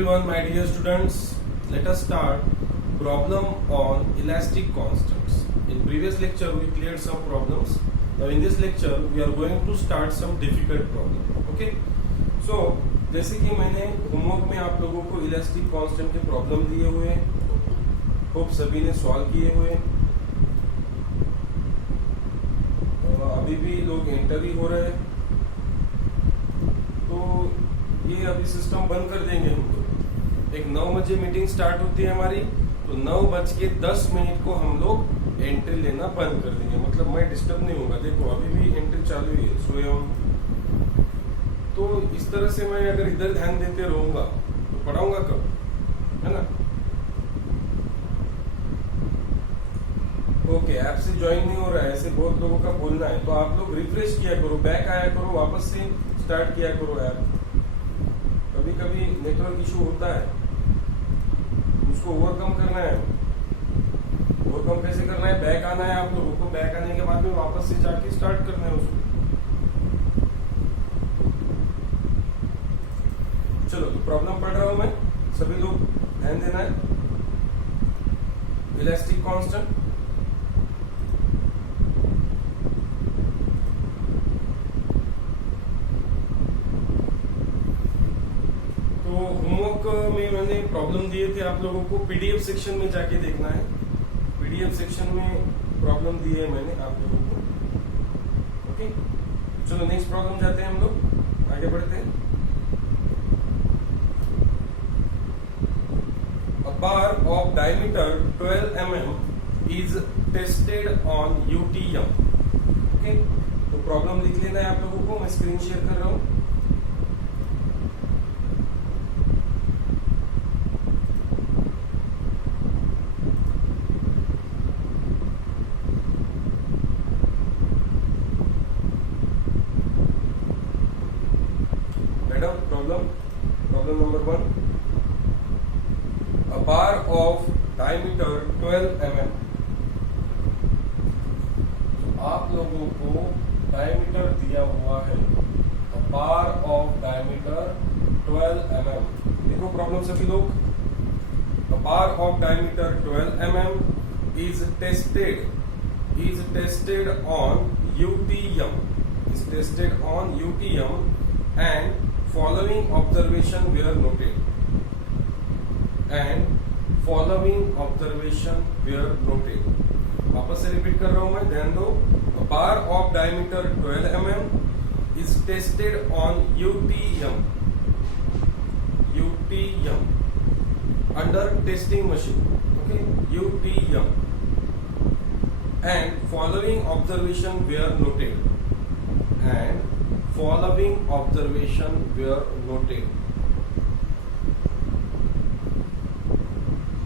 everyone, my dear students. Let us start problem on elastic constants. In previous lecture we cleared some problems. Now in this lecture we are going to start some difficult problem. Okay? So जैसे कि मैंने homework में आप लोगों को elastic constant के problem दिए हुए हैं, होप सभी ने सॉल्व किए हुए हैं। अभी भी लोग एंटर ही हो रहे हैं, तो ये अभी सिस्टम बंद कर देंगे हम लोग। एक 9 बजे मीटिंग स्टार्ट होती है हमारी, तो 9:10 को हम लोग एंट्री लेना बंद कर देंगे। मतलब मैं डिस्टर्ब नहीं होगा। देखो अभी भी एंट्री चालू ही है, स्वयं। तो इस तरह से मैं अगर इधर ध्यान देते रहूंगा तो पढ़ाऊंगा कब, है ना? ओके, ऐप से ज्वाइन नहीं हो रहा है, ऐसे बहुत लोगों का बोलना है। तो आप लोग रिफ्रेश किया करो, बैक आया करो, वापस से स्टार्ट किया करो ऐप। कभी कभी नेटवर्क इशू होता है, उसको ओवरकम करना है। ओवरकम कैसे करना है? बैक आना है आप लोगों को, बैक आने के बाद में वापस से जाके स्टार्ट करना है उसको। चलो, तो प्रॉब्लम पढ़ रहा हूं मैं, सभी लोग ध्यान देना है। इलास्टिक कांस्टेंट, तो होमवर्क में मैंने प्रॉब्लम दिए थे आप लोगों को, पीडीएफ सेक्शन में जाके देखना है। पीडीएफ सेक्शन में प्रॉब्लम दी है मैंने आप लोगों को। ओके, चलो नेक्स्ट प्रॉब्लम जाते हैं हम लोग, आगे बढ़ते हैं। Bar of diameter 12 mm is tested on UTM. Okay? तो प्रॉब्लम लिख लेना है आप लोगों को, मैं स्क्रीन शेयर कर रहा हूं। Madam, problem number 1, a bar of diameter 12 mm। आप लोगों को डायमीटर दिया हुआ है, a bar of diameter 12 mm। देखो प्रॉब्लम सभी लोग, a bar of diameter 12 mm is tested on UTM, is tested on UTM and following observation were noted, and following observation were noted। वापस से रिपीट कर रहा हूं मैं, ध्यान दो। A bar of diameter 12 mm is tested on UTM under testing machine, okay, UTM, and following observation were noted, and following observation were noted।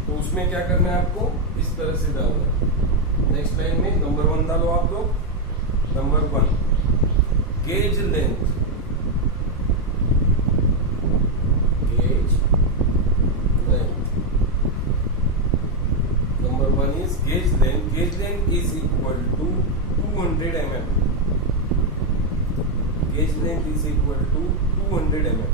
तो उसमें क्या करना है आपको, इस तरह से डालना है। नेक्स्ट लाइन में नंबर 1 डालो आप लोग। Number 1, gauge length, gauge length. Number 1 is gauge length. Gauge length is equal to 200 mm। Gauge length is equal to 200 mm।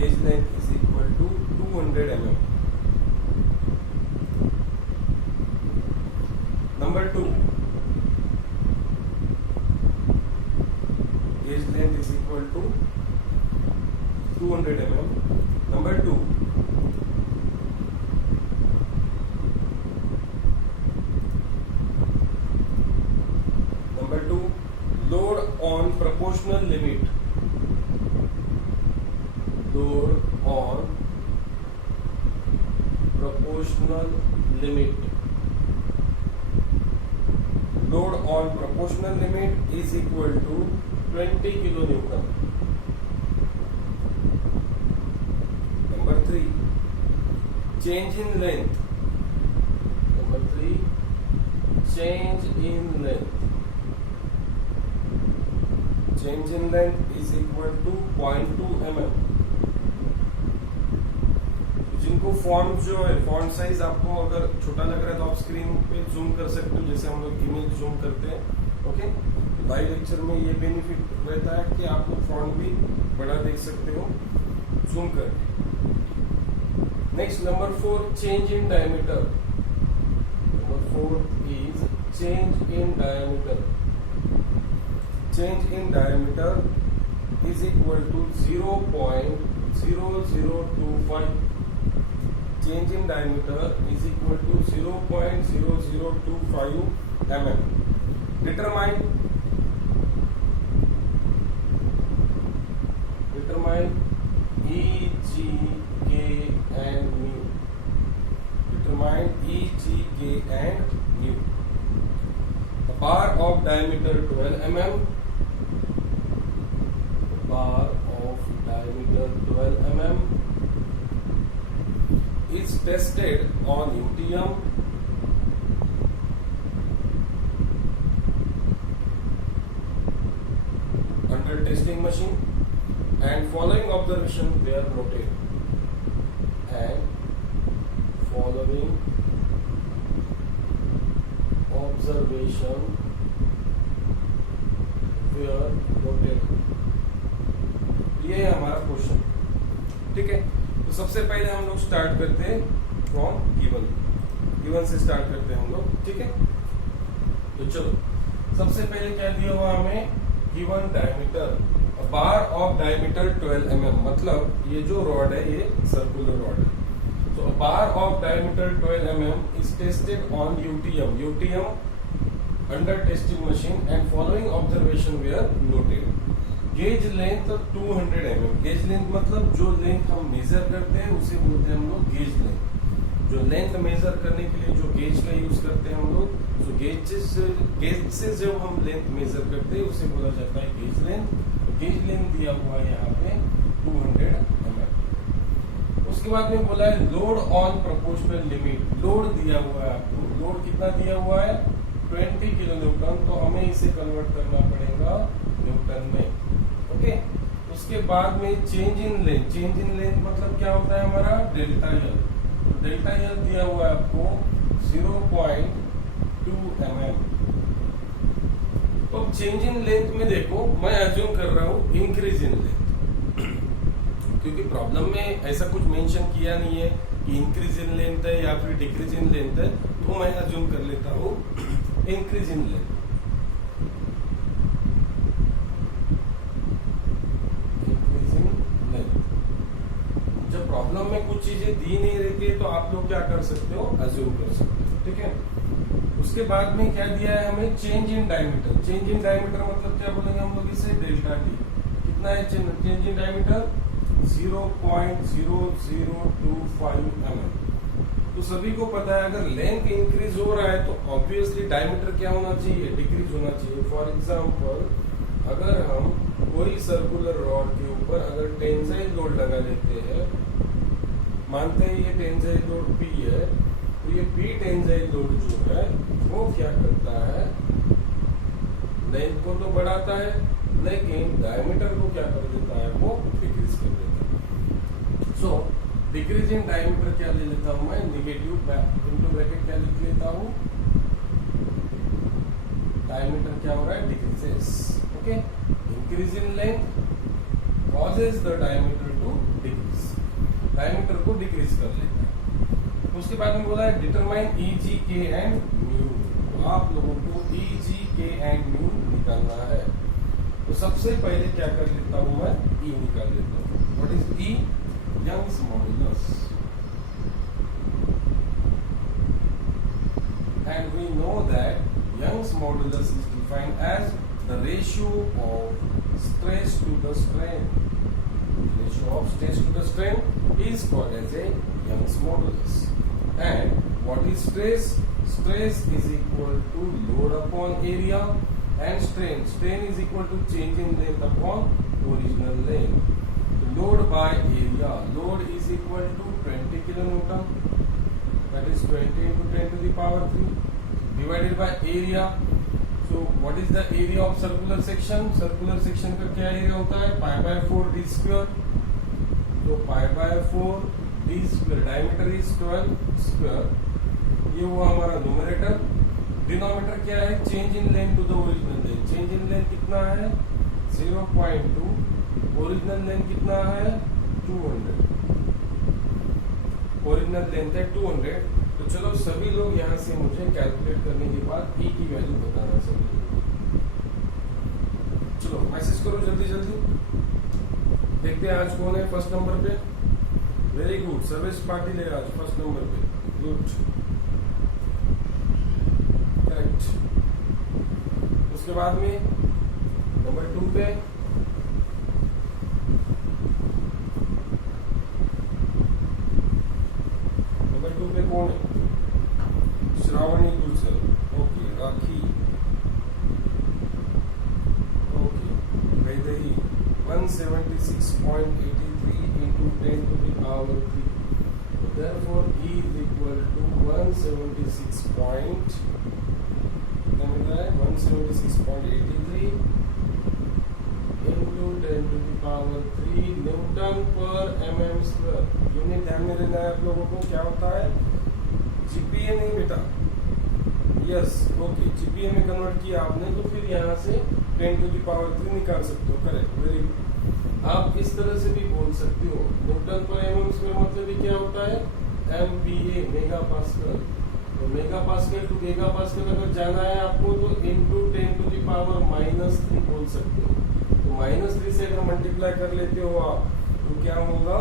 Gauge length is equal to 200 mm. Number 2, gauge length is equal to 200 mm. Number 2, load on proportional limit, load on proportional limit, load on proportional limit is equal to 20 kilonewton। Number 3, change in length, number 3, change in length, change in length is equal to 0.2 mm। जिनको font जो है, font size आपको अगर छोटा लग रहा है तो आप स्क्रीन पे जूम कर सकते हो, जैसे हम लोग इमेज जूम करते हैं। ओके, लाइव लेक्चर में ये बेनिफिट रहता है कि आप लोग फॉन्ट भी बड़ा देख सकते हो जूम करके। Next number 4, change in diameter. Number 4 is change in diameter. Change in diameter is equal to 0.0025. Change in diameter is equal to 0.0025 mm. Determine E, G, K and mu. Determine E, G, K and mu. A bar of diameter 12 mm. Bar of diameter 12 mm is tested on UTM under testing machine and following observation were noted. And following observation were noted. ये है हमारा question. ठीक है, तो सबसे पहले हम लोग स्टार्ट करते हैं फ्रॉम गिवन से स्टार्ट करते हैं हम लोग। ठीक है, तो चलो सबसे पहले क्या दिया हुआ हमें, given diameter, bar of diameter 12 mm, मतलब ये जो रॉड है ये सर्कुलर रॉड है। तो bar of diameter 12 mm is tested on UTM under testing machine and following observation were noted. Gauge length 200 mm। Gauge length मतलब जो लेंथ हम मेजर करते हैं उसे बोलते हैं हम लोग गेज लेंथ। जो लेंथ मेजर करने के लिए जो गेज का यूज करते हैं हम लोग, तो गेज से जब हम लेंथ मेजर करते हैं उसे बोला जाता है गेज लेंथ। गेज लेंथ दिया हुआ है यहाँ पे 200 mm। उसके बाद में बोला है load on proportional limit. Load दिया हुआ है आपको, लोड कितना दिया हुआ है 20 किलो न्यूटन, तो हमें इसे कन्वर्ट करना पड़ेगा न्यूटन में। ओके, उसके बाद में change in length. Change in length मतलब क्या होता है हमारा डेल्टा एल। डेल्टा एल दिया हुआ है आपको 0.2 mm। तो चेंज इन लेंथ में देखो, मैं अज्यूम कर रहा हूं इंक्रीज इन लेंथ, क्योंकि प्रॉब्लम में ऐसा कुछ मेंशन किया नहीं है कि इंक्रीज इन लेंथ है या फिर डिक्रीज इन लेंथ है, तो मैं अज्यूम कर लेता हूं इंक्रीज इन लेंथ। प्रॉब्लम में कुछ चीजें दी नहीं रहती है तो आप लोग क्या कर सकते हो, अज्यूम कर सकते हो। ठीक है, उसके बाद में क्या दिया है हमें, change in diameter. Change in diameter मतलब क्या बोलेंगे हम लोग इसे, डेल्टा टी। कितना है चेंज इन डायमीटर 0.0025 mm। तो सभी को पता है अगर लेंथ इंक्रीज हो रहा है तो ऑब्वियसली डायमीटर क्या होना चाहिए, डिक्रीज होना चाहिए। फॉर एग्जाम्पल अगर हम कोई सर्कुलर रॉड के ऊपर अगर टेंसाइल लोड लगा लेते हैं, मानते हैं ये टेंसाइल लोड P है, तो ये P टेंसाइल लोड जो है वो क्या करता है, लेंथ को तो बढ़ाता है लेकिन डायमीटर को क्या कर देता है, वो डिक्रीज कर देता है। सो डिक्रीज इन डायमीटर क्या ले लेता हूं मैं, नेगेटिव इनटू ब्रैकेट क्या लिख लेता हूं, डायमीटर क्या हो रहा है, decreases. Okay, increase in length causes the diameter to decrease, diameter को डिक्रीज कर लेता है। उसके बाद में बोला है डिटरमाइन ई जी के एंड म्यू। तो आप लोगों को ई जी के एंड म्यू निकालना है। तो सबसे पहले क्या कर लेता हूं मैं, ई निकाल लेता हूं। What is E, Young's modulus. And we know that Young's modulus is defined as the ratio of stress to the strain. The ratio of stress to the strain is called as a Young's modulus. And what is stress? Stress is equal to load upon area, and strain is equal to change in length upon original length. Load by area. Load is equal to 20 kilonewton. That is 20 into 10 to the power 3 divided by area. So what is the area of circular section? Circular section का क्या area होता है, पाई by 4 d square. तो pi by 4 d square, diameter is 12 square, ये हुआ हमारा numerator. Denominator क्या है, change in length to the original length. Change in length कितना है 0.2, ओरिजिनल लेंथ कितना है 200, ओरिजिनल लेंथ है 200। तो चलो सभी लोग यहाँ से मुझे कैलकुलेट करने के बाद ई की वैल्यू बताना सभी लोग। चलो मैसेज करो जल्दी जल्दी, देखते हैं आज कौन है फर्स्ट नंबर पे। वेरी गुड, सर्विस पाटिल है आज फर्स्ट नंबर पे, गुड, करेक्ट। उसके बाद में नंबर 2 पे कौन है? Shravani Gurjar, okay. Rakhi, okay. Vaidehi 176.83 into 10 to the power 3. So therefore E is equal to 176.83 into 10 to the power 3 Newton पर mm स्क्वायर। यूनिट ध्यान में रहना है आप लोगों को, क्या होता है जीपीए नहीं बेटा, यस ओके, जीपीए में कन्वर्ट किया आपने तो फिर यहाँ से 10 to the power 3 निकाल सकते हो, करेक्ट, वेरी गुड। आप इस तरह से भी बोल सकते हो, न्यूटन पर एमएम स्क्वायर मतलब भी क्या होता है एमपीए, मेगा पास्कल। तो mega pascal to giga pascal अगर जाना है आपको तो इनटू 10 to the power -3 बोल सकते हो। तो -3 से अगर मल्टीप्लाई कर लेते हो आप तो क्या होगा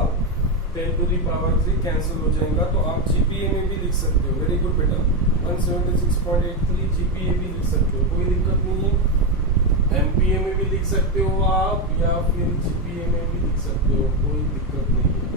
10 to the power 3 कैंसिल हो जाएगा। तो आप जीपीए में भी लिख सकते हो, वेरी गुड बेटा, 176.83 जीपीए भी लिख सकते हो, कोई दिक्कत नहीं है। एमपीए में भी लिख सकते हो आप या फिर जीपीए में भी लिख सकते हो, कोई दिक्कत नहीं है,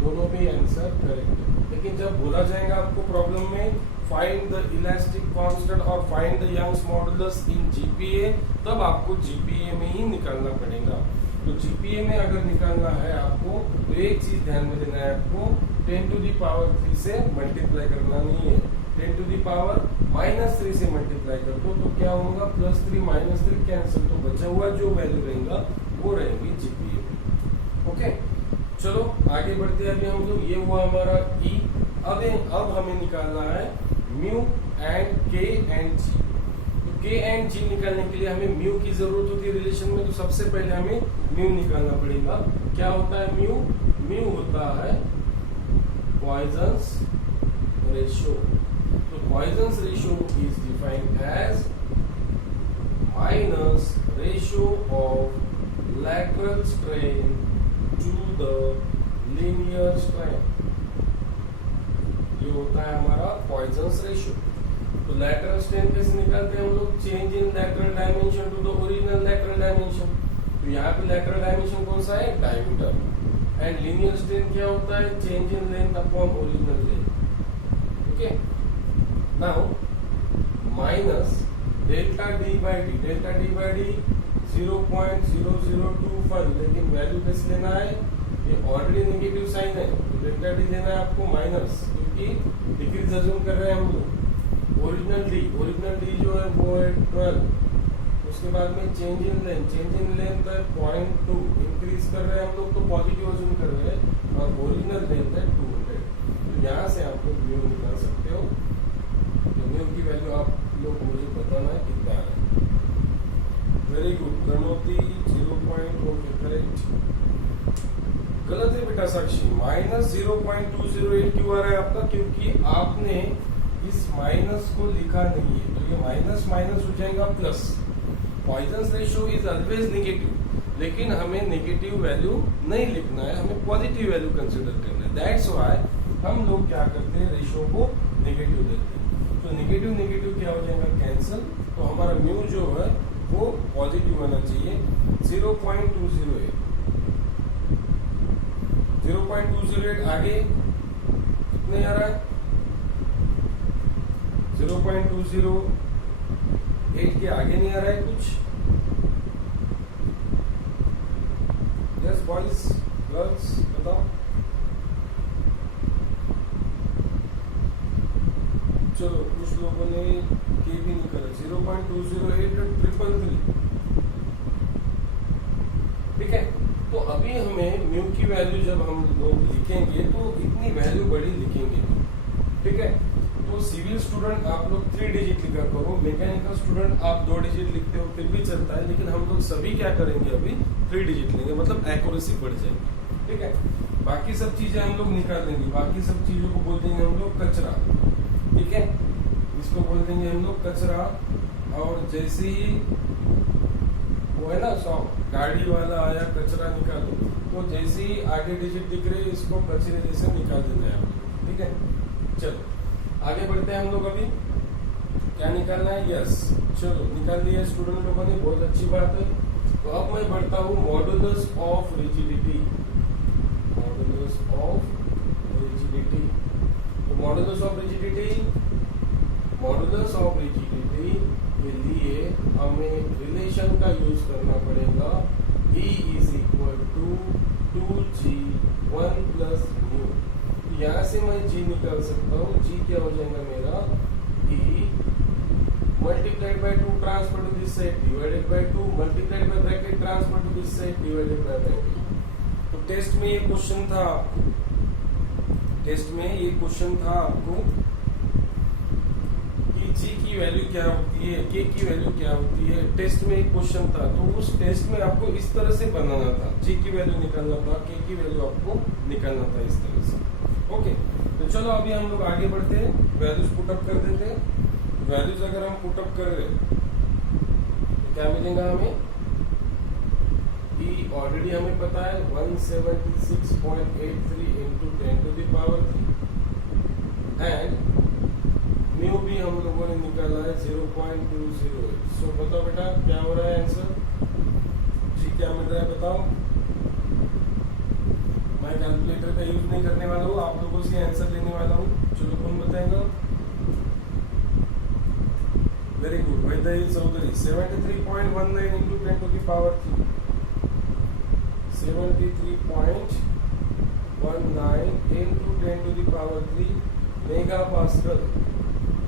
दोनों भी आंसर करेक्ट है। लेकिन जब बोला जाएगा आपको प्रॉब्लम में फाइंड द इलास्टिक कांस्टेंट और find the Young's modulus in GPa, तब आपको जीपीए में ही निकालना पड़ेगा। तो जीपीए में अगर निकालना है आपको तो एक चीज ध्यान में देना है आपको, 10 to the power 3 से मल्टीप्लाई करना नहीं है, 10 to the power -3 से मल्टीप्लाई कर दो तो क्या होगा +3 -3 कैंसिल, तो बचा हुआ जो वैल्यू रहेगा वो रहेगी जीपीए में। ओके चलो आगे बढ़ते हैं। अभी हम लोग, ये हुआ हमारा ई। अब हमें निकालना है म्यू एंड के एंड जी। तो के एंड जी निकालने के लिए हमें म्यू की जरूरत होती है रिलेशन में, तो सबसे पहले हमें म्यू निकालना पड़ेगा। क्या होता है म्यू? म्यू होता है पॉइजन्स रेशियो। तो Poisson's ratio is defined as minus ratio of lateral strain to the linear strain, ये होता है हमारा पॉइजन्स रेशियो। तो लैटरल स्ट्रेन कैसे निकालते हैं हम लोग? Change in lateral dimension to the original lateral dimension. तो यहाँ पे लैटरल डायमेंशन कौन सा है? डायमीटर। एंड लीनियर स्ट्रेन क्या होता है? Change in length upon original length. Okay now minus delta D by D, delta D by D 0.0025, लेकिन वैल्यू कैसे लेना है? ये ऑलरेडी नेगेटिव साइन है तो डेल्टा डी लेना है आपको माइनस, क्योंकि डिक्रीज अज्यूम कर रहे हैं हम लोग। ओरिजिनल डी जो है वो है 12, उसके बाद में चेंज इन लेंथ है 0.2, इंक्रीज कर रहे हैं हम लोग तो पॉजिटिव अज्यूम कर रहे हैं, और ओरिजिनल लेंथ है 200। तो यहाँ से आप लोग म्यू निकाल सकते हो। तो म्यू की वैल्यू आप लोग मुझे बताना है कितना है। वेरी गुड कर्णोती 0.2, करेक्ट। गलत है बेटा साक्षी, -0.208 क्यों आ रहा है आपका? क्योंकि आपने इस माइनस को लिखा नहीं है, तो ये माइनस माइनस हो जाएगा plus. Poisson's ratio is always negative, लेकिन हमें नेगेटिव वैल्यू नहीं लिखना है, हमें पॉजिटिव वैल्यू कंसिडर करना है। दैट्स व्हाई हम लोग क्या करते हैं, रेशियो को नेगेटिव देते हैं। तो नेगेटिव नेगेटिव क्या हो जाएगा? कैंसिल। तो हमारा म्यू जो है वो पॉजिटिव होना चाहिए। 0.208 आगे कितने आ रहा है? 0.208 के आगे नहीं आ रहा है कुछ? यस बॉयज गर्ल्स बताओ। चलो कुछ लोगों ने के भी नहीं करा। 0.208 333, ठीक है। तो अभी हमें म्यू की वैल्यू जब हम लोग लिखेंगे तो इतनी वैल्यू बड़ी लिखेंगे, ठीक है। तो तो सिविल स्टूडेंट आप लोग 3 डिजिट लिखा करो, मैकेनिकल स्टूडेंट आप 2 डिजिट लिखते हो फिर भी चलता है, लेकिन हम लोग सभी क्या करेंगे अभी 3 डिजिट लेंगे, मतलब एक्यूरेसी बढ़ जाएगी। ठीक है, बाकी सब चीजें हम लोग निकाल देंगे, बाकी सब चीजों को बोल देंगे हम लोग कचरा। ठीक है, इसको बोल देंगे हम लोग कचरा। और जैसे ही वो है ना गाड़ी वाला आया कचरा निकालो, तो जैसे ही आगे डिजिट दिख रहे इसको कचरे जैसे निकाल देते हैं आप। ठीक है, चलो आगे बढ़ते हैं हम लोग। अभी क्या निकालना है? यस, चलो निकाल लिया स्टूडेंट लोगों ने, बहुत अच्छी बात है। तो अब मैं बढ़ता हूँ modulus of rigidity. Modulus of rigidity, तो modulus of rigidity, modulus of rigidity के लिए हमें रिलेशन का यूज करना पड़ेगा। E is equal to 2G1 plus nu. यहाँ से मैं G निकाल सकता हूँ। G क्या हो जाएगा मेरा? E multiplied by 2 transfer to this side divided by 2 multiplied by bracket transfer to this side divided by bracket। तो टेस्ट में ये क्वेश्चन था आपको, टेस्ट में ये क्वेश्चन था आपको कि G की वैल्यू क्या होती है, K की वैल्यू क्या होती है। टेस्ट में एक क्वेश्चन था, तो उस टेस्ट में आपको इस तरह से बनाना था, G की वैल्यू निकालना था, K की वैल्यू आपको निकालना था इस तरह से। ओके, तो चलो अभी हम लोग आगे बढ़ते हैं, वैल्यूज पुटअप कर देते हैं। वैल्यूज अगर हम पुटअप कर रहे तो क्या मिलेगा हमें? E ऑलरेडी हमें पता है 176.83 into 10 to the power 3 and mu भी हम लोगों ने निकाला है 0.208। सो बताओ बेटा क्या हो रहा है आंसर? जी क्या मिल रहा है बताओ। मैं कैलकुलेटर का यूज नहीं करने वाला हूँ, आप लोगों से आंसर लेने वाला हूँ। चलो कौन बताएगा? Very good, Vaidya Chaudhary. 73.19 into 10 to the power 3, 73.19 into 10 to the power 3 mega pascal,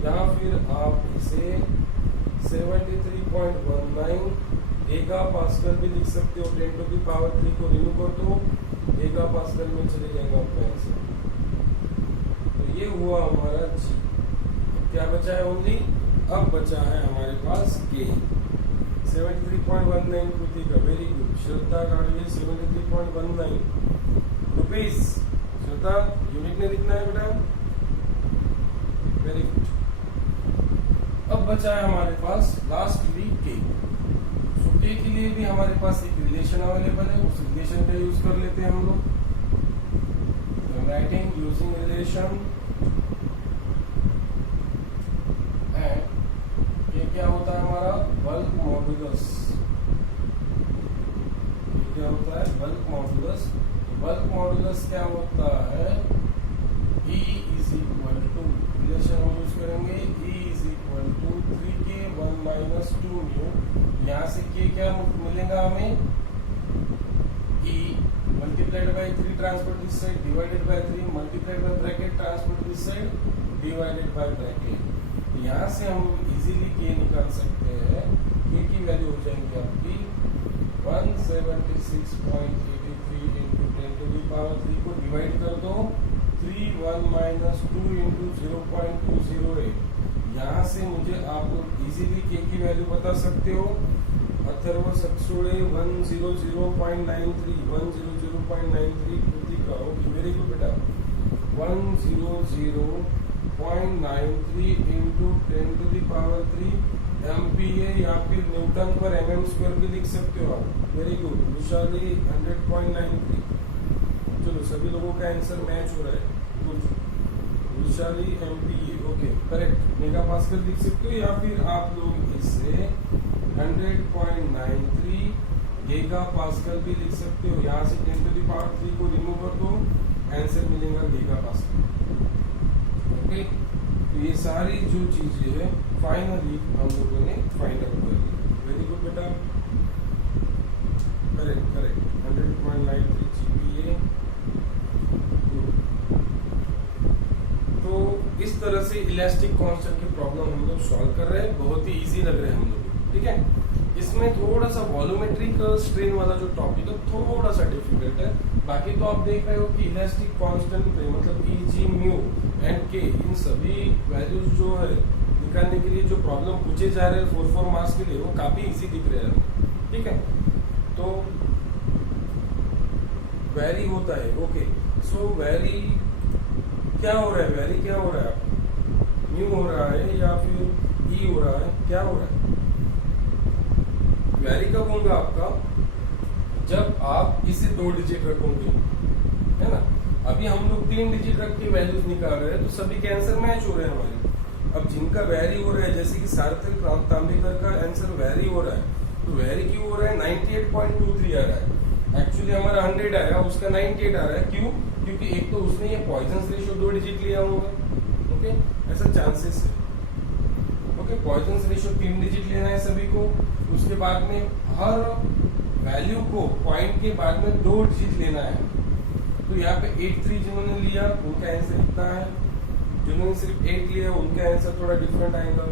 या फिर आप इसे 73.19 गीगा पास्कल भी लिख सकते हो। 10 टू द पावर 3 को रिमूव कर दो, गीगा पास्कल में चले जाएगा आपका आंसर। तो ये हुआ हमारा G। क्या बचा है? ओनली अब बचा है हमारे पास K। 73.19 कृति का, वेरी गुड। श्रद्धा काढ़िए 73.19 रुपीज। श्रद्धा यूनिट में लिखना है बेटा, वेरी गुड। अब बचा है हमारे पास लास्टली K। सो K के लिए भी हमारे पास एक रिलेशन अवेलेबल है, उस रिलेशन का यूज कर लेते हैं हम लोग। राइटिंग यूजिंग रिलेशन क्या होता है हमारा? Bulk modulus. क्या होता है? Bulk modulus. बल्क मॉडुलस क्या होता है? E is equal to, relation हम यूज करेंगे, E is equal to 3K1 minus 2 mu. यहाँ से K क्या मिलेगा हमें? E multiplied by 3 transfer this side divided by 3 multiplied by bracket transfer this side divided by bracket. यहाँ से हम इजीली K निकाल सकते हैं। K की वैल्यू हो जाएंगी आपकी 176.83 इंटू 10 टू द पावर 3 को डिवाइड कर दो 3 1 माइनस 2 इंटू 0.208। यहाँ से मुझे आप लोग इजीली K की वैल्यू बता सकते हो। अथर्व सत्सुड़े 100.93 कृति का होगी, वेरी गुड बेटा। 100.93 into 10 to the power 3 MPa या फिर न्यूटन पर mm स्क्वायर भी लिख सकते हो आप, वेरी गुड। विशाली 100.93। चलो सभी लोगों का आंसर मैच हो रहा है, good. Vishali MPa, okay correct. Mega pascal लिख सकते हो या फिर आप लोग इसे 100.93 गीगा पास्कल भी लिख सकते हो। यहाँ से 10 टू द पावर 3 को रिमूव कर दो, आंसर मिलेगा गीगा पास्कल। ओके, तो ये सारी जो चीजें है फाइनली हम लोगों ने फाइंड आउट कर ली। वेरी गुड बेटा, करेक्ट करेक्ट। 100.93 GPa। तो इस तरह से इलास्टिक कांस्टेंट की प्रॉब्लम हम लोग सॉल्व कर रहे हैं, बहुत ही इजी लग रहे हैं हम लोग, ठीक है। इसमें थोड़ा सा वॉल्यूमेट्रिक स्ट्रेन वाला जो टॉपिक है थोड़ा सा डिफिकल्ट है। बाकी तो आप देख रहे हो कि इलास्टिक कांस्टेंट पे मतलब ई जी म्यू एंड के इन सभी वैल्यूज जो है निकालने के लिए जो प्रॉब्लम पूछे जा रहे हैं 4 मार्क्स के लिए वो काफी इजी दिख रहे हैं। ठीक है, तो वैरी होता है। ओके, सो वैरी क्या हो रहा है, वैरी क्या हो रहा है, म्यू हो रहा है या फिर ई हो रहा है, क्या हो रहा है? वैरी कब होगा आपका, जब आप इसे 2 डिजिट रखोगे, है ना। अभी हम लोग 3 डिजिट रख के वैल्यूज निकाल रहे हैं, तो सभी के आंसर मैच हो रहे हैं हमारे। अब जिनका वैरी हो रहा है, जैसे कि सार्थक तांबेकर का आंसर वैरी हो रहा है, तो वैरी क्यों हो रहा है? 98.23 आ रहा है। एक्चुअली हमारा 100 आया, उसका 98 आ रहा है। क्यों? क्योंकि एक तो उसने ये पॉइजन रेशियो 2 डिजिट लिया होगा। ओके, ऐसा चांसेस है। ओके, पॉइजन रेशियो 3 डिजिट लेना है सभी को। उसके बाद में हर वैल्यू को पॉइंट के बाद में 2 डिजिट लेना है। तो यहाँ पे 83 जिन्होंने लिया उनका आंसर इतना है, जिन्होंने सिर्फ 8 लिया उनका आंसर थोड़ा डिफरेंट आएगा।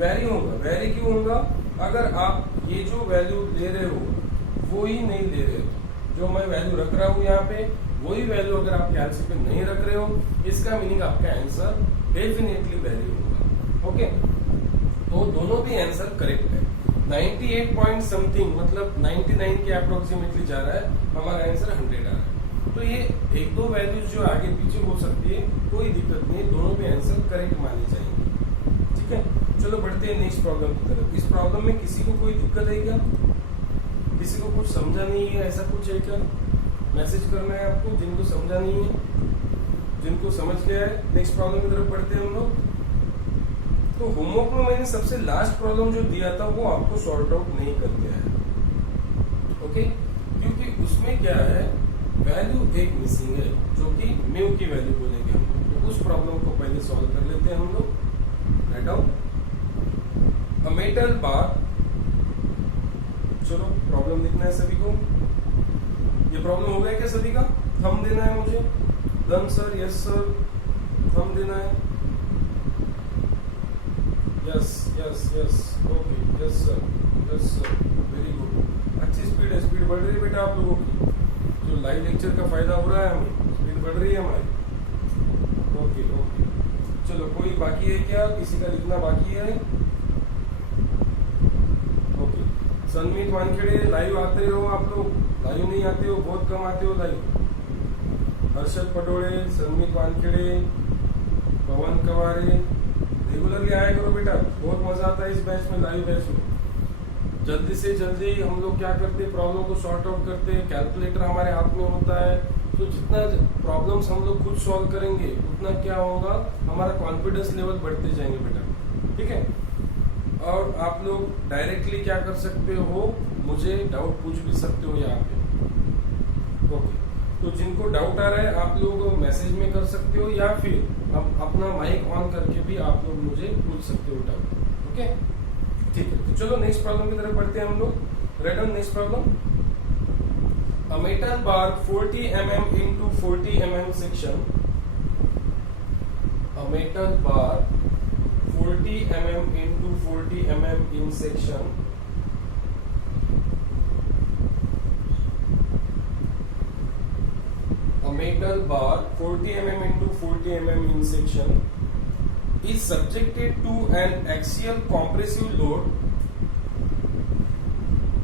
वैरी होगा, वैरी क्यों होगा? अगर आप ये जो वैल्यू ले रहे हो वो ही नहीं ले रहे हो, जो मैं वैल्यू रख रहा हूँ यहाँ पे वही वैल्यू अगर आप कैलसी पे नहीं रख रहे हो, इसका मीनिंग आपका आंसर डेफिनेटली वैरी होगा। ओके, तो दोनों भी आंसर करेक्ट है। 98 पॉइंट समथिंग मतलब 99 के अप्रोक्सीमेटली जा रहा है, हमारा आंसर 100 आ रहा है। तो ये 1-2 वैल्यूज जो आगे पीछे हो सकती है, कोई दिक्कत नहीं, दोनों भी आंसर करेक्ट माने जाएंगे। ठीक है, चलो बढ़ते हैं नेक्स्ट प्रॉब्लम की तरफ। इस प्रॉब्लम में किसी को कोई दिक्कत है क्या? किसी को कुछ समझा नहीं है, ऐसा कुछ है क्या? मैसेज करना है आपको जिनको समझा नहीं है, जिनको समझ गया है। नेक्स्ट प्रॉब्लम की तरफ बढ़ते हैं हम लोग। तो होमवर्क में मैंने सबसे लास्ट प्रॉब्लम जो दिया था वो आपको सॉर्ट आउट नहीं कर दिया है। ओके, क्योंकि उसमें क्या है, वैल्यू एक मिसिंग है जो कि म्यू की वैल्यू बोलेंगे हम लोग। तो उस प्रॉब्लम को पहले सॉल्व कर लेते हैं हम लोग। Write down a metal bar. चलो प्रॉब्लम लिखना है सभी को। ये प्रॉब्लम हो गया क्या सभी का? थंब देना है मुझे। Done sir, yes sir, thumb देना है। Yes yes yes, okay, yes sir, yes sir, very good. अच्छी स्पीड है, स्पीड बढ़ रही है बेटा आप लोगों की। जो लाइव लेक्चर का फायदा हो रहा है हमें, स्पीड बढ़ रही है हमारी। ओके ओके, चलो कोई बाकी है क्या? किसी का लिखना बाकी है? ओके, सनमीत वानखेड़े लाइव आते हो आप लोग? लाइव नहीं आते हो, बहुत कम आते हो लाइव। हर्षद पटोड़े, सनमीत वानखेड़े, पवन कवारे, रेगुलरली आया करो बेटा, बहुत मजा आता है इस बैच में, लाइव बैच में। जल्दी से जल्दी हम लोग क्या करते हैं, प्रॉब्लम को सॉर्ट आउट करते हैं। कैलकुलेटर हमारे हाथ में होता है, तो जितना प्रॉब्लम्स हम लोग खुद सॉल्व करेंगे उतना क्या होगा, हमारा कॉन्फिडेंस लेवल बढ़ते जाएंगे बेटा। ठीक है, और आप लोग डायरेक्टली क्या कर सकते हो, मुझे डाउट पूछ भी सकते हो यहाँ पे। ओके, तो जिनको डाउट आ रहा है आप लोग मैसेज में कर सकते हो, या फिर आप अपना माइक ऑन करके भी आप लोग मुझे पूछ सकते हो डाउट। ओके, ठीक है, तो चलो नेक्स्ट प्रॉब्लम की तरफ बढ़ते हैं हम लोग। Red on next problem. A metal bar 40 mm into 40 mm section. A metal bar 40 mm into 40 mm in section. A metal bar 40 mm into 40 mm in section is subjected to an axial compressive load.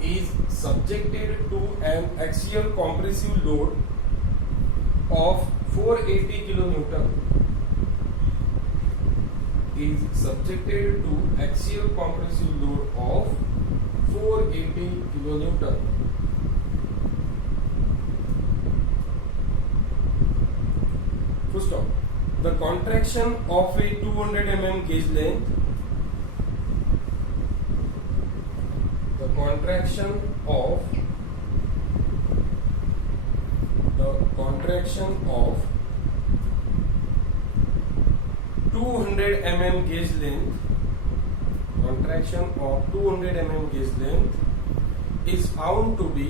Is subjected to an axial compressive load of 480 kilonewton. Is subjected to axial compressive load of 480 kilonewton. Full stop. The contraction of a 200 mm gauge length. The contraction of 200 mm gauge length. Contraction of 200 mm gauge length is found to be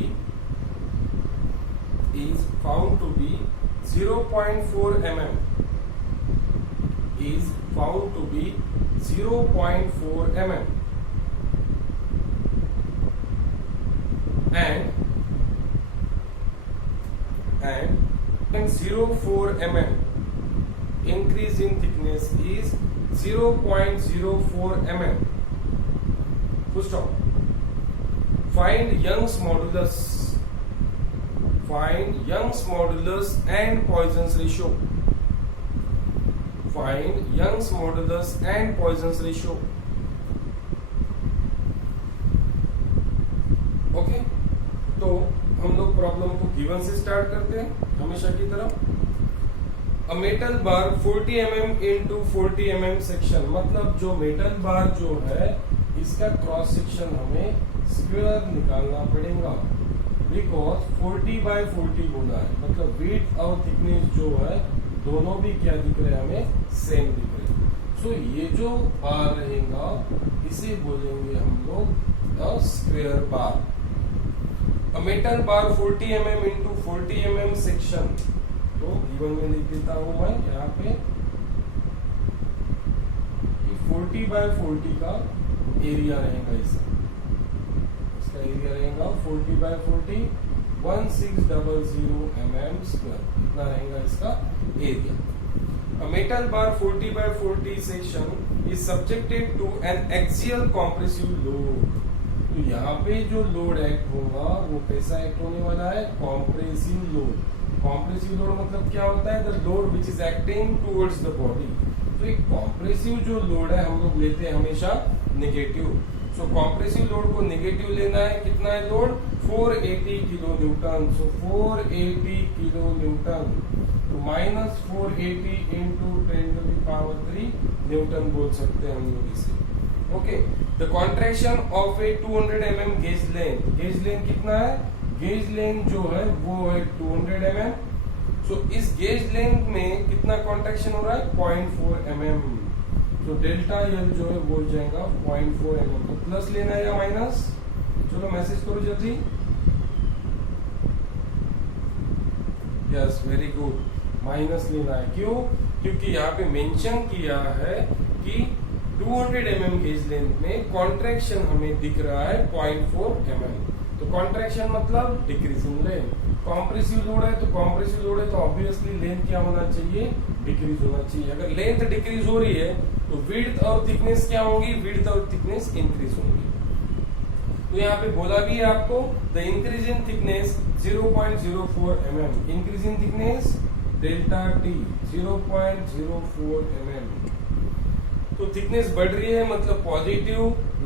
0.4 mm. Is found to be 0.4 mm. and 0.04 mm increase in thickness is 0.04 mm. Full stop. Find Young's modulus. Find Young's modulus and Poisson's ratio. Find Young's modulus and Poisson's ratio. Okay, तो हम लोग problem को given से start करते हैं हमेशा की तरह। A metal bar 40 mm into 40 mm section, मतलब जो मेटल बार जो है इसका क्रॉस सेक्शन हमें स्क्वायर निकालना पड़ेगा, बिकॉज 40 बाय 40 बोला है, मतलब विड्थ और थिकनेस जो है दोनों भी क्या दिख रहे हैं हमें सेम दिख रहे हैं। सो ये जो बार रहेगा इसे बोलेंगे हम लोग square bar. A metal bar 40 mm into 40 mm section, तो गिवन में लिख देता हूं मैं यहाँ पे 40 बाय 40 का एरिया रहेगा इसका एरिया रहेगा 40 बाय 40 1600 mm स्क्वायर, इतना रहेगा इसका area. A metal bar 40 by 40 section is subjected to an axial compressive load. तो यहाँ पे जो लोड एक्ट होगा वो कैसा एक्ट होने वाला है? Compressive load. कॉम्प्रेसिव लोड मतलब क्या होता है? The load which is acting towards the body. तो एक कॉम्प्रेसिव जो लोड है हम लोग लेते हैं हमेशा नेगेटिव। सो कॉम्प्रेसिव लोड को नेगेटिव लेना है। कितना है load? 480 kilo newton. So 480 kilo newton तो माइनस 480 इंटू 10⁻³ न्यूटन बोल सकते हैं हम लोग इसे। Okay, the contraction of a 200 mm gauge length. Gauge length कितना है? गेज लेंथ जो है वो है 200 mm। सो इस गेज लेंथ में कितना कॉन्ट्रैक्शन हो रहा है? 0.4 mm। तो डेल्टा एल जो है वो जाएगा 0.4 mm। तो प्लस लेना है या माइनस? चलो मैसेज करो जल्दी। यस, वेरी गुड, माइनस लेना है। क्यों? क्योंकि यहाँ पे मेंशन किया है कि 200 mm गेज लेंथ में कॉन्ट्रैक्शन हमें दिख रहा है 0.4 mm। तो कॉन्ट्रैक्शन मतलब डिक्रीजिंग लेंथ। कॉम्प्रेसिव लोड है तो कॉम्प्रेसिव लोड है तो ऑब्वियसली लेंथ क्या होना चाहिए? डिक्रीज होना चाहिए। अगर लेंथ डिक्रीज हो रही है तो विड्थ और थिकनेस क्या होगी? विड्थ और थिकनेस इंक्रीज होंगी। तो यहाँ पे बोला भी है आपको the increase in thickness 0.04 mm, increase in thickness delta T 0.04 mm। तो थिकनेस बढ़ रही है मतलब पॉजिटिव,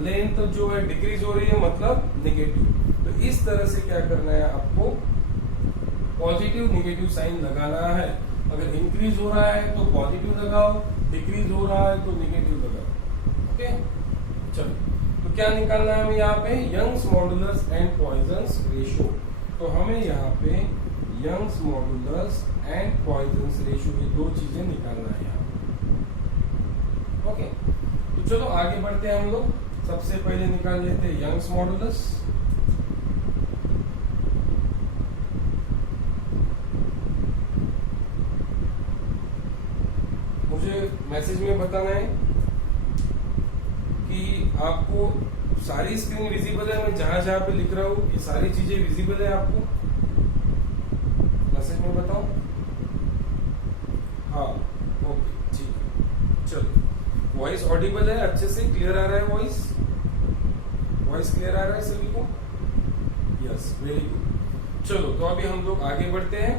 लेंथ जो है डिक्रीज हो रही है मतलब नेगेटिव। तो इस तरह से क्या करना है आपको? पॉजिटिव नेगेटिव साइन लगाना है। अगर इंक्रीज हो रहा है तो पॉजिटिव लगाओ, डिक्रीज हो रहा है तो नेगेटिव लगाओ। ओके, चलो तो क्या निकालना है हमें यहाँ पे? Young's modulus and Poisson's ratio. तो हमें यहाँ पे Young's modulus and Poisson's ratio ये दो चीजें निकालना है यहाँ। ओके, तो चलो आगे बढ़ते हैं हम लोग। सबसे पहले निकाल लेते हैं यंग्स मॉडुलस। मुझे मैसेज में बताना है कि आपको सारी स्क्रीन विजिबल है। मैं जहां जहां पे लिख रहा हूं ये सारी चीजें विजिबल है आपको? मैसेज में बताओ। हाँ, ओके, ठीक है। चलो, वॉइस ऑडिबल है? अच्छे से क्लियर आ रहा है वॉइस? वॉइस क्लियर आ रहा है सभी को? Yes, very good. चलो तो अभी हम लोग आगे बढ़ते हैं,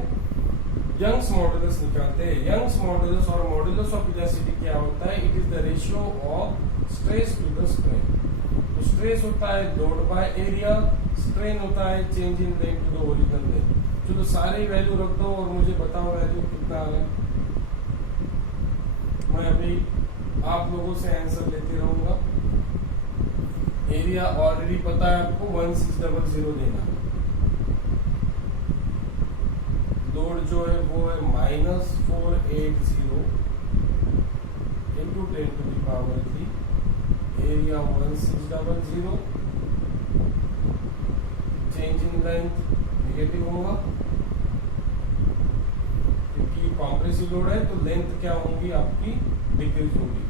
यंग्स मॉडुलस निकालते हैं। यंग्स मॉडुलस और मॉडुलस ऑफ इलास्टिसिटी क्या होता है? It is the ratio of stress to the strain. तो स्ट्रेस होता है लोड बाय एरिया, स्ट्रेन होता है change in length to the original length. चलो सारे वैल्यू रख दो और मुझे बताओ वैल्यू कितना आ रहा है। मैं अभी आप लोगों से आंसर लेते रहूंगा। एरिया ऑलरेडी पता है आपको 1600 देना। लोड जो है वो है -480 into 10⁻³ area 1600। Change in length negative होगा क्योंकि कॉम्प्रेसिव लोड है तो लेंथ क्या होगी आपकी? डिक्रीज होगी।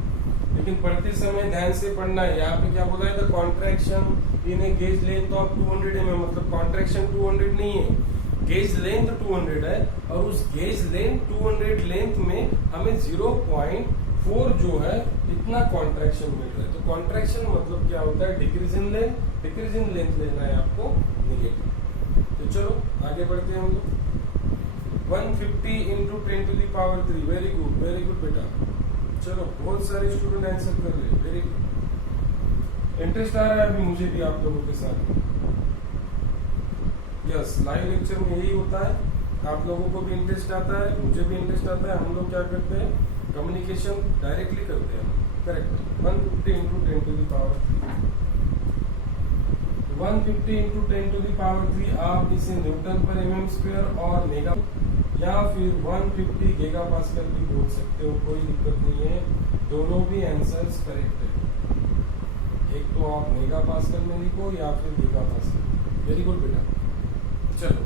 लेकिन पढ़ते समय ध्यान से पढ़ना है। यहाँ पे क्या बोला है, the contraction in A gauge length of 200 mm, मतलब कॉन्ट्रैक्शन 200 नहीं है, गेज लेंथ 200 है, और उस गेज लेंथ 200 लेंथ में हमें 0.4 जो है इतना कॉन्ट्रैक्शन मिल रहा है। तो कॉन्ट्रैक्शन मतलब क्या होता है, decrease in length, decrease in length लेना है आपको नेगेटिव। तो चलो आगे बढ़ते हैं हम लोग। 150 into 10 to the power 3, very good बेटा। चलो बहुत सारे स्टूडेंट आंसर कर रहे हैं, वेरी गुड। इंटरेस्ट आ रहा है अभी मुझे भी आप लोगों के साथ। यस, लाइव लेक्चर में यही होता है, आप लोगों को भी इंटरेस्ट आता है, मुझे भी इंटरेस्ट आता है। हम लोग क्या करते हैं, कम्युनिकेशन डायरेक्टली करते हैं। Correct. 150 into 10 to the power 150 into 10 to the power 3, आप इसे न्यूटन पर mm स्क्वायर और मेगा या फिर 150 गीगा पास्कल भी बोल सकते हो, कोई दिक्कत नहीं है, दोनों भी आंसर्स करेक्ट है। एक तो आप मेगा पास्कल में लिखो या फिर गीगा पास्कल। वेरी गुड बेटा। चलो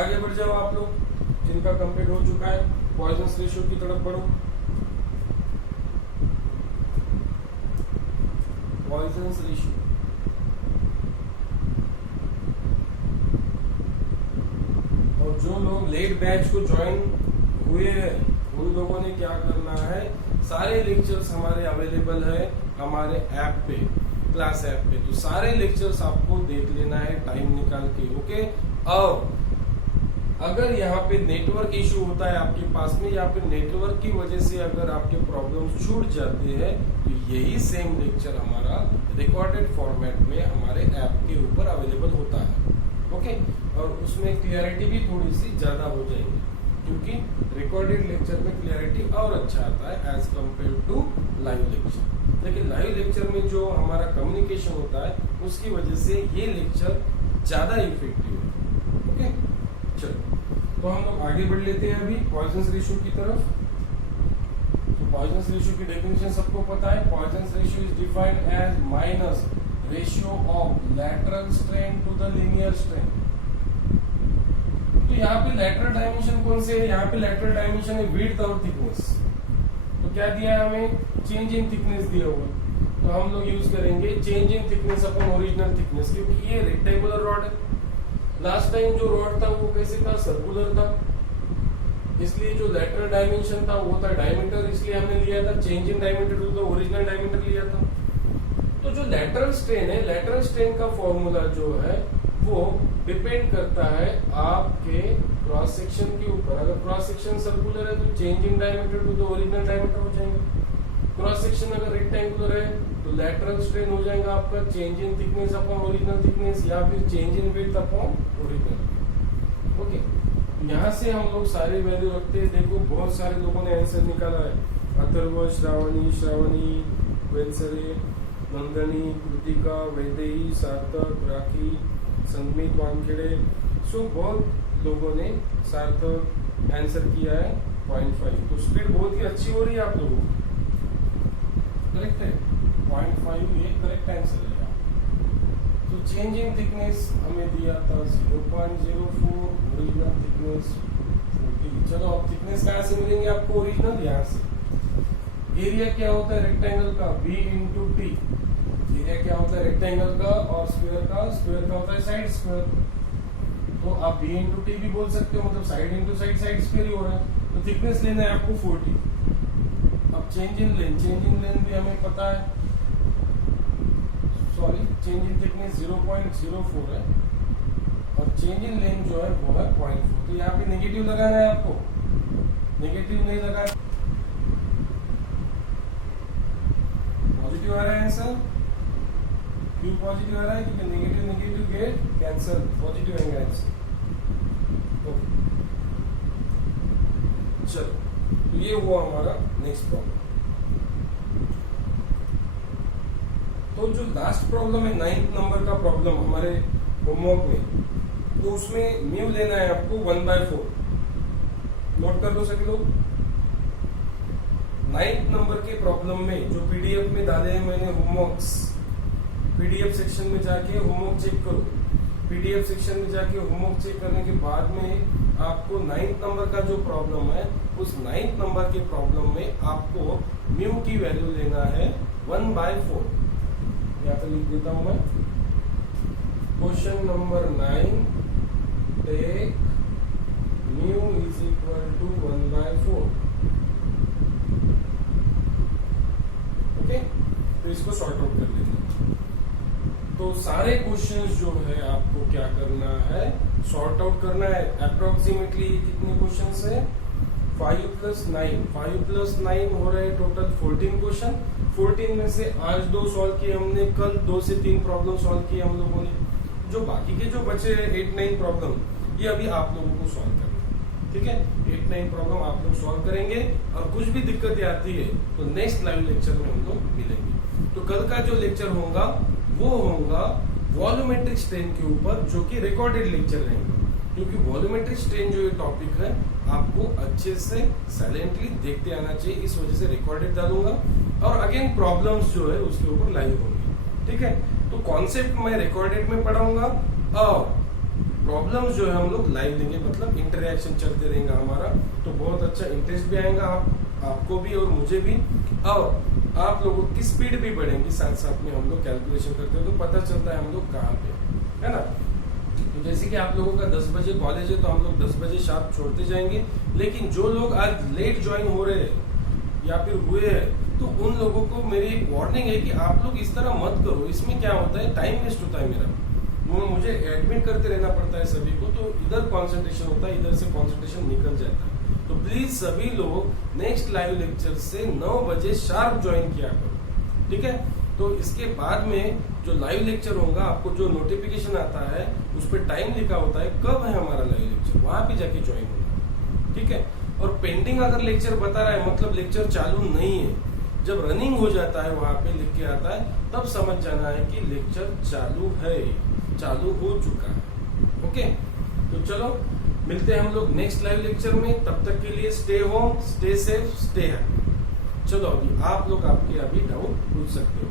आगे बढ़ जाओ आप लोग जिनका कंप्लीट हो चुका है। पॉइजन्स रेशियो की तरफ बढ़ो। पॉइजन्स रेशियो, और जो लोग लेट बैच को ज्वाइन हुए हैं उन लोगों ने क्या करना है, सारे लेक्चर्स हमारे अवेलेबल है हमारे ऐप पे, क्लास ऐप पे। तो सारे लेक्चर्स आपको देख लेना है टाइम निकाल के, ओके। और अगर यहाँ पे नेटवर्क इशू होता है आपके पास में, या फिर नेटवर्क की वजह से अगर आपके प्रॉब्लम्स छूट जाते हैं, तो यही सेम लेक्चर हमारा रिकॉर्डेड फॉर्मेट में हमारे ऐप के ऊपर अवेलेबल होता है, ओके। और उसमें क्लियरिटी भी थोड़ी सी ज्यादा हो जाएगी, क्योंकि रिकॉर्डेड लेक्चर में क्लियरिटी और अच्छा आता है as compare to live lecture. लेकिन लाइव लेक्चर में जो हमारा कम्युनिकेशन होता है उसकी वजह से ये लेक्चर ज्यादा इफेक्टिव है, ओके। चलो तो हम लोग आगे बढ़ लेते हैं अभी पॉइजन्स रेशियो की तरफ। तो पॉइजन्स रेशियो की डेफिनेशन सबको पता है। Poisson's ratio is defined as minus ratio of lateral strain to the linear strain. तो यहाँ पे लैटरल डायमेंशन कौन से है, यहाँ पे लैटरल डायमेंशन है विड्थ और थिकनेस। तो क्या दिया है हमें, चेंज इन थिकनेस दिया हुआ, तो हम लोग यूज करेंगे change in thickness upon original thickness, क्योंकि ये रेक्टेंगुलर रॉड है। लास्ट टाइम जो रॉड था वो कैसे था, सर्कुलर था, इसलिए जो लैटरल डायमेंशन था वो था डायमीटर, इसलिए हमने लिया था change in diameter to the original diameter लिया था। तो जो लैटरल स्ट्रेन है, लैटरल स्ट्रेन का फॉर्मूला जो है वो डिपेंड करता है आपके क्रॉस सेक्शन के ऊपर। अगर क्रॉस सेक्शन सर्कुलर है तो change in diameter to the original diameter हो जाएगा। क्रॉस सेक्शन अगर रेक्टेंगुलर है तो लैटरल स्ट्रेन हो जाएगा आपका change in thickness upon original thickness, या फिर change in width upon original, okay. यहाँ से हम लोग सारे वैल्यू रखते हैं। देखो बहुत सारे लोगों ने आंसर निकाला है, अथर्व, श्रावणी, वेलसरे, नंदनी, कृतिका, वैदेही, सार्थक, राखी, संगीत, वानखेड़े, सो बहुत लोगों ने सार्थक आंसर किया है 0.5। तो स्पीड बहुत ही अच्छी हो रही है आप लोगों की, करेक्ट है। 0.5 ये करेक्ट आंसर है। तो चेंज इन थिकनेस हमें दिया था 0.04, ओरिजिनल थिकनेस 40। चलो अब थिकनेस कहाँ से मिलेंगे आपको, ओरिजिनल यहाँ से। एरिया क्या होता है रेक्टेंगल का, b इंटू टी। एरिया क्या होता है रेक्टेंगल का, और स्क्वायर का होता है साइड स्क्वायर। तो आप b इंटू टी भी बोल सकते हो, मतलब side into side, side square ही हो रहा है। तो थिकनेस लेना है आपको 40। अब चेंज इन लेंथ भी हमें पता है, सॉरी चेंज इन थिकनेस 0.04 है, और चेंज इन लेंथ जो है वो है 0.4। तो यहाँ पे नेगेटिव लगाना है आपको, नेगेटिव नहीं लगा, पॉजिटिव आ रहा है आंसर। क्यों पॉजिटिव आ रहा है, क्योंकि नेगेटिव गेट कैंसिल, पॉजिटिव आएंगे आंसर। चलो तो ये हुआ हमारा नेक्स्ट प्रॉब्लम। तो जो लास्ट प्रॉब्लम है 9th नंबर का प्रॉब्लम हमारे होमवर्क में, तो उसमें म्यू लेना है आपको 1/4। नोट कर लो सभी लोग। 9th नंबर के प्रॉब्लम में जो पीडीएफ में डाले हैं मैंने होमवर्क्स, पीडीएफ सेक्शन में जाके होमवर्क चेक करो। पीडीएफ सेक्शन में जाके होमवर्क चेक करने के बाद में आपको 9th नंबर का जो प्रॉब्लम है, उस 9th नंबर के प्रॉब्लम में आपको म्यू की वैल्यू लेना है 1/4। यहाँ पे लिख देता हूं मैं, question number 9, take mu is equal to 1/4। Okay, तो इसको सॉर्ट आउट कर लेते हैं। तो सारे क्वेश्चंस जो है आपको क्या करना है, सॉर्ट आउट करना है। अप्रोक्सीमेटली कितने क्वेश्चंस है, 5 + 9, 5 + 9 हो रहे टोटल 14 क्वेश्चन। 14 में से आज 2 सॉल्व किए हमने, कल 2 से 3 प्रॉब्लम सॉल्व किए हम लोगों ने। जो बाकी के जो बचे 8-9 प्रॉब्लम, ये अभी आप लोगों को सॉल्व करना है, ठीक है। 8-9 प्रॉब्लम आप लोग सॉल्व करेंगे, और कुछ भी दिक्कतें आती है तो नेक्स्ट लाइव लेक्चर में हम लोग मिलेंगे। तो कल का जो लेक्चर होगा वो होगा वॉल्यूमेट्रिक स्ट्रेन के ऊपर, जो कि रिकॉर्डेड लेक्चर रहेंगे, क्योंकि वॉल्यूमेट्रिक स्ट्रेन जो ये टॉपिक है आपको अच्छे से साइलेंटली देखते आना चाहिए, इस वजह से रिकॉर्डेड डालूंगा। और अगेन प्रॉब्लम्स जो है उसके ऊपर लाइव होंगे, ठीक है। तो कॉन्सेप्ट मैं रिकॉर्डेड में पढ़ाऊंगा, और प्रॉब्लम्स जो है हम लोग लाइव लेंगे, मतलब इंटरेक्शन चलते रहेगा हमारा। तो बहुत अच्छा इंटरेस्ट भी आएगा आपको भी और मुझे भी, और आप लोगों की स्पीड भी बढ़ेगी। साथ साथ में हम लोग कैलकुलेशन करते हैं तो पता चलता है हम लोग कहाँ पे है ना। तो जैसे कि आप लोगों का 10 बजे कॉलेज है, तो हम लोग 10 बजे शार्प छोड़ते जाएंगे। लेकिन जो लोग आज लेट ज्वाइन हो रहे हैं या फिर हुए हैं, तो उन लोगों को मेरी एक वार्निंग है कि आप लोग इस तरह मत करो। इसमें क्या होता है, टाइम वेस्ट होता है मेरा, मुझे एडमिट करते रहना पड़ता है सभी को, तो इधर कंसंट्रेशन होता है, इधर से कंसंट्रेशन निकल जाता है। तो प्लीज सभी लोग नेक्स्ट लाइव लेक्चर से 9 बजे शार्प ज्वाइन किया करो, ठीक है। तो इसके बाद में जो लाइव लेक्चर होगा, आपको जो नोटिफिकेशन आता है उस पर टाइम लिखा होता है कब है हमारा लाइव लेक्चर, वहां पे जाके ज्वाइन होगा, ठीक है। और पेंडिंग अगर लेक्चर बता रहा है, मतलब लेक्चर चालू नहीं है, जब रनिंग हो जाता है वहां पे लिख के आता है, तब समझ जाना है कि लेक्चर चालू है, चालू हो चुका है। ओके, तो चलो मिलते हैं हम लोग नेक्स्ट लाइव लेक्चर में। तब तक के लिए stay home, stay safe, stay happy. चलो अभी आप लोग आपके अभी डाउट पूछ सकते हो।